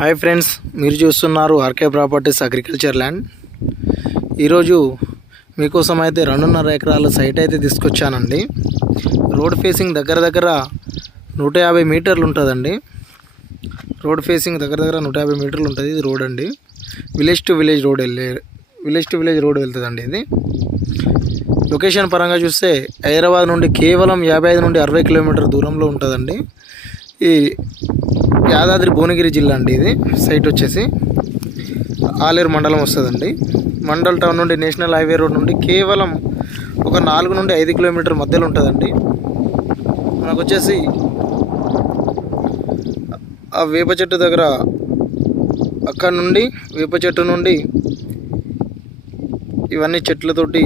Hi friends మీరు చూస్తున్నారు RK properties agriculture land. ఈరోజు మీకోసం అయితే రెండున్నర ఎకరాల సైట్ అయితే తీసుకొచ్చానండి. రోడ్ ఫేసింగ్ దగ్గర దగ్గర నూట యాభై మీటర్లు ఉంటుందండి. రోడ్ ఫేసింగ్ దగ్గర దగ్గర నూట యాభై మీటర్లు ఉంటుంది ఇది రోడ్ అండి. విలేజ్ టు విలేజ్ రోడ్ వెళ్ళే విలేజ్ టు విలేజ్ రోడ్ వెళ్తుందండి ఇది. లొకేషన్ పరంగా చూస్తే హైదరాబాద్ నుండి కేవలం యాభై ఐదు నుండి అరవై కిలోమీటర్ దూరంలో ఉంటుందండి. ఈ యాదాద్రి భువనగిరి జిల్లా అండి ఇది. సైట్ వచ్చేసి ఆలేరు మండలం వస్తుందండి. మండల్ టౌన్ నుండి నేషనల్ హైవే రోడ్ నుండి కేవలం ఒక నాలుగు నుండి ఐదు కిలోమీటర్ మధ్యలో ఉంటుందండి. మనకు వచ్చేసి ఆ వేప చెట్టు దగ్గర అక్కడ నుండి వేప చెట్టు నుండి ఇవన్నీ చెట్లతోటి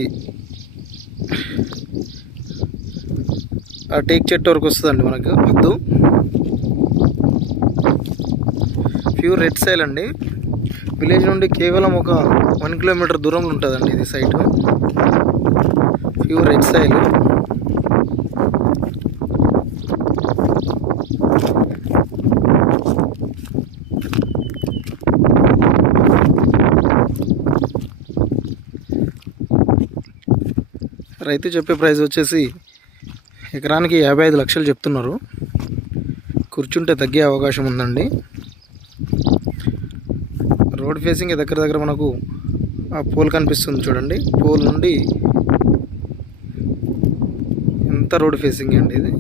ఆ టేక్ చెట్టు వరకు వస్తుందండి మనకు. వద్దు. ప్యూర్ రెడ్ సైల్ అండి. విలేజ్ నుండి కేవలం ఒక వన్ కిలోమీటర్ దూరంలో ఉంటుందండి ఇది సైట్. Pure red సైల్. రైతు చెప్పే ప్రైస్ వచ్చేసి ఎకరానికి యాభై ఐదు లక్షలు చెప్తున్నారు. కూర్చుంటే తగ్గే అవకాశం ఉందండి. రోడ్ ఫేసింగ్ దగ్గర దగ్గర మనకు ఆ పోల్ కనిపిస్తుంది చూడండి. పోల్ నుండి ఎంత రోడ్ ఫేసింగ్ అండి ఇది?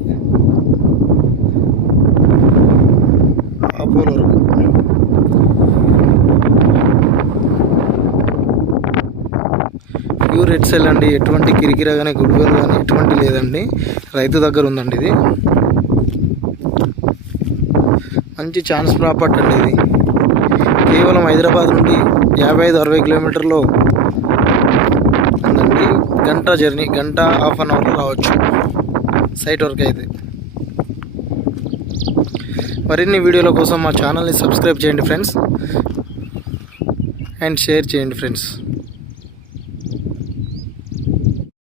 ఆ పోల్ వరకు. ప్యూర్ రెడ్ సెల్ అండి. ఎటువంటి కిరికిరా కానీ గుడ్వెల్ కానీ ఎటువంటి లేదండి. రైతు దగ్గర ఉందండి ఇది. మంచి ఛాన్స్ ప్రాపర్టీ అండి ఇది. కేవలం హైదరాబాద్ నుండి యాభై ఐదు అరవై కిలోమీటర్లో ఉందండి. గంట జర్నీ గంట హాఫ్ అన్ అవర్లో రావచ్చు. సైట్ వరకు అయితే. మరిన్ని వీడియోల కోసం మా ఛానల్ని సబ్స్క్రైబ్ చేయండి ఫ్రెండ్స్. అండ్ షేర్ చేయండి ఫ్రెండ్స్.